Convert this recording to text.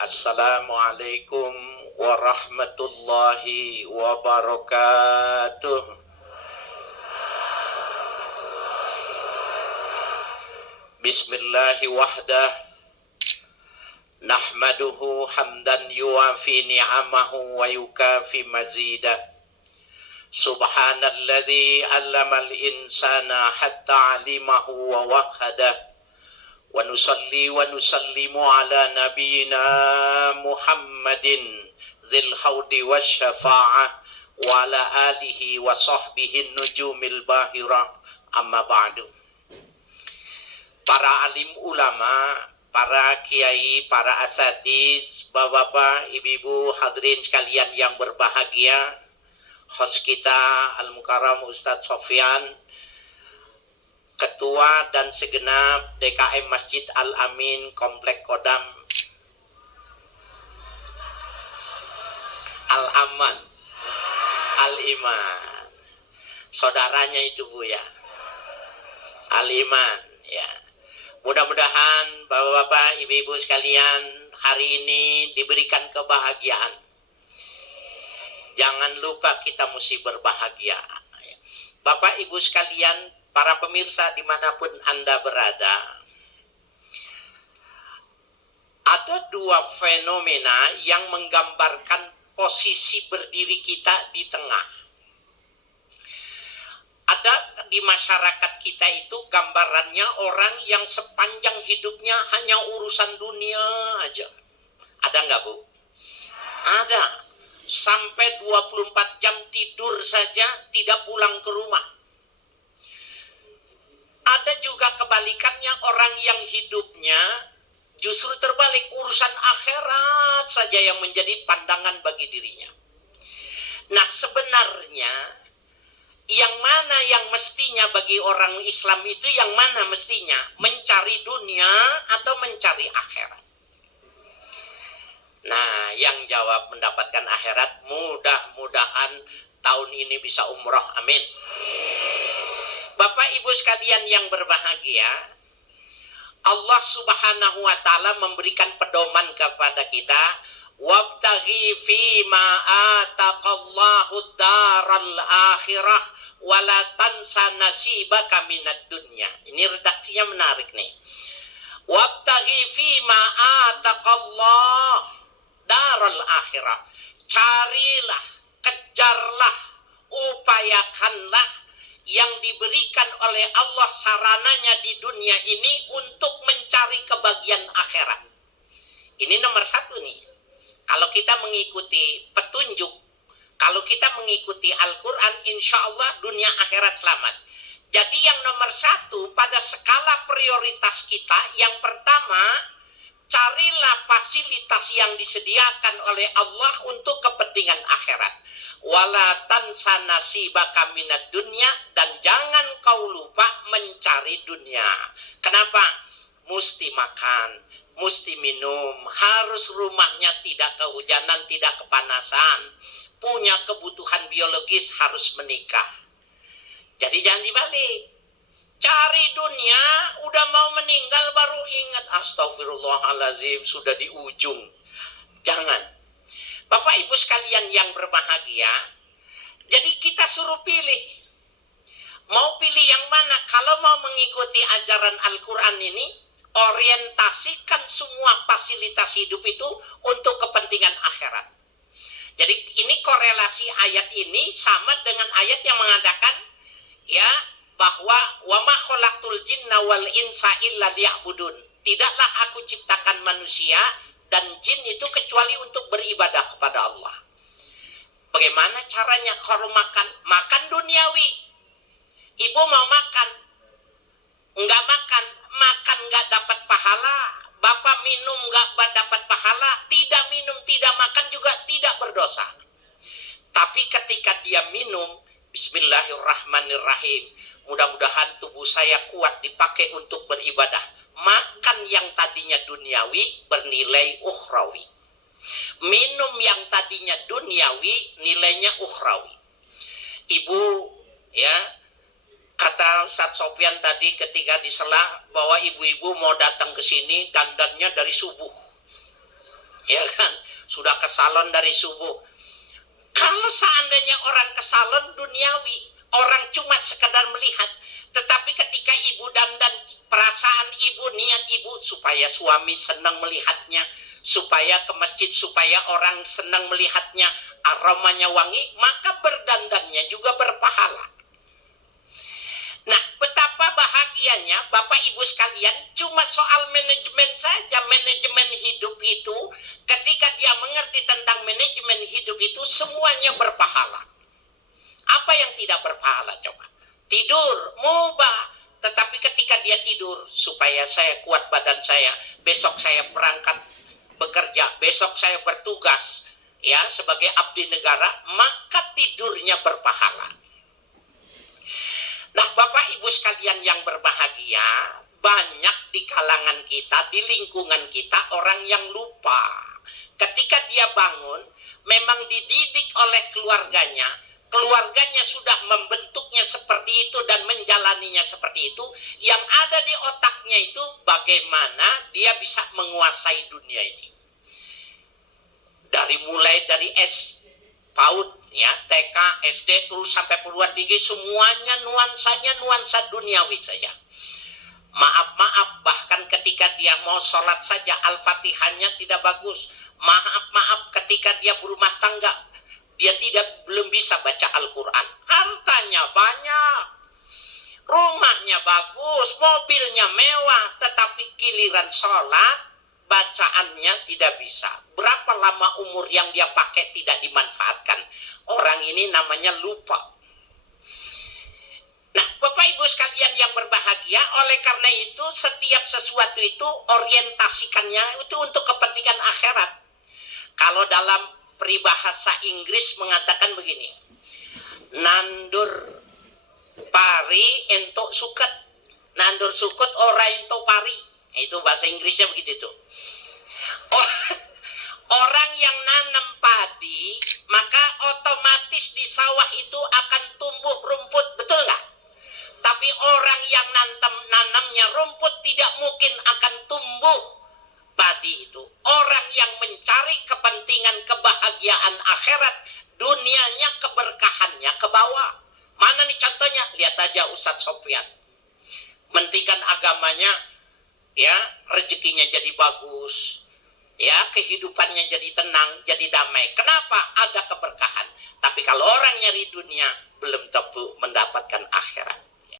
Assalamualaikum warahmatullahi wabarakatuh. Bismillahi wahdah. Nahmaduhu hamdan yuafi ni'amahu wa yukafi mazidah. Subhanalladzi 'allamal insana hatta 'alimahu wa wahhadah. Wa nusalli wa nusallimu ala nabiyyina Muhammadin dzil haudi wasyafa'ah wa ala alihi wa sahbihi nujumil bahirah, amma ba'du. Para alim ulama, para kiai, para asatiz, bapak-bapak, ibu-ibu, hadirin sekalian yang berbahagia, host kita Al-Mukarram Ustadz Sofyan, Ketua dan segenap DKM Masjid Al-Amin Komplek Kodam Al-Aman Al-Iman, saudaranya itu Bu ya, Al-Iman ya. Mudah-mudahan bapak-bapak, ibu-ibu sekalian hari ini diberikan kebahagiaan. Jangan lupa kita mesti berbahagia. Bapak ibu sekalian, para pemirsa dimanapun Anda berada, ada dua fenomena yang menggambarkan posisi berdiri kita di tengah. Ada di masyarakat kita itu gambarannya orang yang sepanjang hidupnya hanya urusan dunia aja. Ada nggak Bu? Ada. Sampai 24 jam tidur saja, tidak pulang ke rumah. Ada juga kebalikannya, orang yang hidupnya justru terbalik, urusan akhirat saja yang menjadi pandangan bagi dirinya. Nah sebenarnya yang mana yang mestinya bagi orang Islam itu, yang mana mestinya? Mencari dunia atau mencari akhirat? Nah, yang jawab mendapatkan akhirat, mudah-mudahan tahun ini bisa umroh, amin. Bapak ibu sekalian yang berbahagia, Allah subhanahu wa ta'ala memberikan pedoman kepada kita, wabtaghi fima ataqallahu daral akhirah wala tansa nasibaka minad dunya. Ini redaksinya menarik nih. Wabtaghi fima ataqallah daral akhirah. Carilah, kejarlah, upayakanlah yang diberikan oleh Allah sarananya di dunia ini untuk mencari kebahagiaan akhirat. Ini nomor satu nih. Kalau kita mengikuti petunjuk, kalau kita mengikuti Al-Quran, insya Allah dunia akhirat selamat. Jadi yang nomor satu pada skala prioritas kita, yang pertama, carilah fasilitas yang disediakan oleh Allah untuk kepentingan akhirat. Wala tansa nasibaka minad dunya, dan jangan kau lupa mencari dunia. Kenapa? Mesti makan, mesti minum, harus rumahnya tidak kehujanan, tidak kepanasan, punya kebutuhan biologis, harus menikah. Jadi jangan dibalik. Cari dunia, udah mau meninggal baru ingat, astagfirullahalazim, sudah di ujung. Jangan. Bapak ibu sekalian yang berbahagia, jadi kita suruh pilih. Mau pilih yang mana? Kalau mau mengikuti ajaran Al-Quran ini, orientasikan semua fasilitas hidup itu untuk kepentingan akhirat. Jadi ini korelasi ayat ini sama dengan ayat yang mengatakan ya, bahwa wa ma khalaqtul jinna wal insa illa liya'budun. Tidaklah aku ciptakan manusia dan jin itu kecuali untuk beribadah kepada Allah. Bagaimana caranya? Kalau makan, makan duniawi. Ibu mau makan, enggak makan, makan enggak dapat pahala. Bapak minum enggak dapat pahala. Tidak minum, tidak makan juga tidak berdosa. Tapi ketika dia minum, bismillahirrahmanirrahim, mudah-mudahan tubuh saya kuat dipakai untuk beribadah. Makan yang tadinya duniawi bernilai ukhrawi. Minum yang tadinya duniawi nilainya ukhrawi. Ibu ya, kata Ustadz Sofyan tadi ketika disela bahwa ibu-ibu mau datang ke sini dandannya dari subuh. ya kan? Sudah ke salon dari subuh. Kalau seandainya orang ke salon duniawi, orang cuma sekedar melihat, tetapi ketika ibu dandan, perasaan ibu, niat ibu supaya suami senang melihatnya, supaya ke masjid, supaya orang senang melihatnya, aromanya wangi, maka berdandannya juga berpahala. Nah, betapa bahagianya Bapak Ibu sekalian, cuma soal manajemen saja. Manajemen hidup itu, ketika dia mengerti tentang manajemen hidup itu, semuanya berpahala. Apa yang tidak berpahala coba? Tidur, mubah. Tetapi ketika dia tidur, supaya saya kuat badan saya, besok saya berangkat bekerja, besok saya bertugas, ya, sebagai abdi negara, maka tidurnya berpahala. Nah, Bapak Ibu sekalian yang berbahagia, banyak di kalangan kita, di lingkungan kita, orang yang lupa. Ketika dia bangun, memang dididik oleh keluarganya, keluarganya sudah membentuknya seperti itu dan menjalaninya seperti itu. Yang ada di otaknya itu bagaimana dia bisa menguasai dunia ini. Mulai dari PAUD, ya, TK, SD, terus sampai perguruan tinggi, semuanya nuansanya nuansa duniawi saja. Maaf, bahkan ketika dia mau sholat saja Al-Fatihahnya tidak bagus. Maaf, ketika dia berumah tangga, dia belum bisa baca Al-Quran. Hartanya banyak, rumahnya bagus, mobilnya mewah, tetapi giliran sholat, bacaannya tidak bisa. Berapa lama umur yang dia pakai tidak dimanfaatkan. Orang ini namanya lupa. Nah, Bapak Ibu sekalian yang berbahagia, oleh karena itu setiap sesuatu itu orientasikannya itu untuk kepentingan akhirat. Kalau dalam peribahasa Inggris mengatakan begini, nandur pari entuk suket, nandur suket ora entuk pari. Itu bahasa Inggrisnya begitu tuh. Orang yang nanam padi, maka otomatis di sawah itu akan tumbuh rumput, betul nggak? Tapi orang yang nanamnya rumput tidak mungkin akan tumbuh padi itu. Orang yang mencari kepentingan kebahagiaan akhirat, dunianya keberkahannya ke bawah. Mana nih contohnya? Lihat aja Ustadz Sofyan. Mentingkan agamanya, ya, rezekinya jadi bagus, ya, kehidupannya jadi tenang, jadi damai. Kenapa? Ada keberkahan. Tapi kalau orang nyari dunia, belum tentu mendapatkan akhirat.